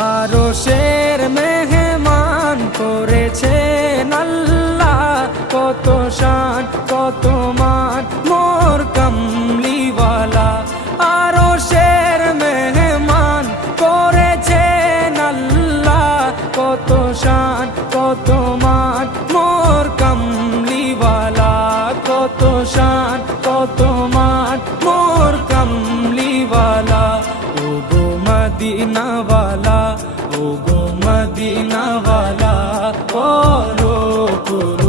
আরশের মেহমান করেছেন আল্লাহ, কত শান কত মান মোর কামলিওয়ালা। আরশের মেহমান করেছেন আল্লাহ, কত শান কত মান মোর কামলিওয়ালা, কত শান কত মান মোর কামলিওয়ালা। ও গো মদিনাওয়ালা, ও গো মদিনাওয়ালা, করো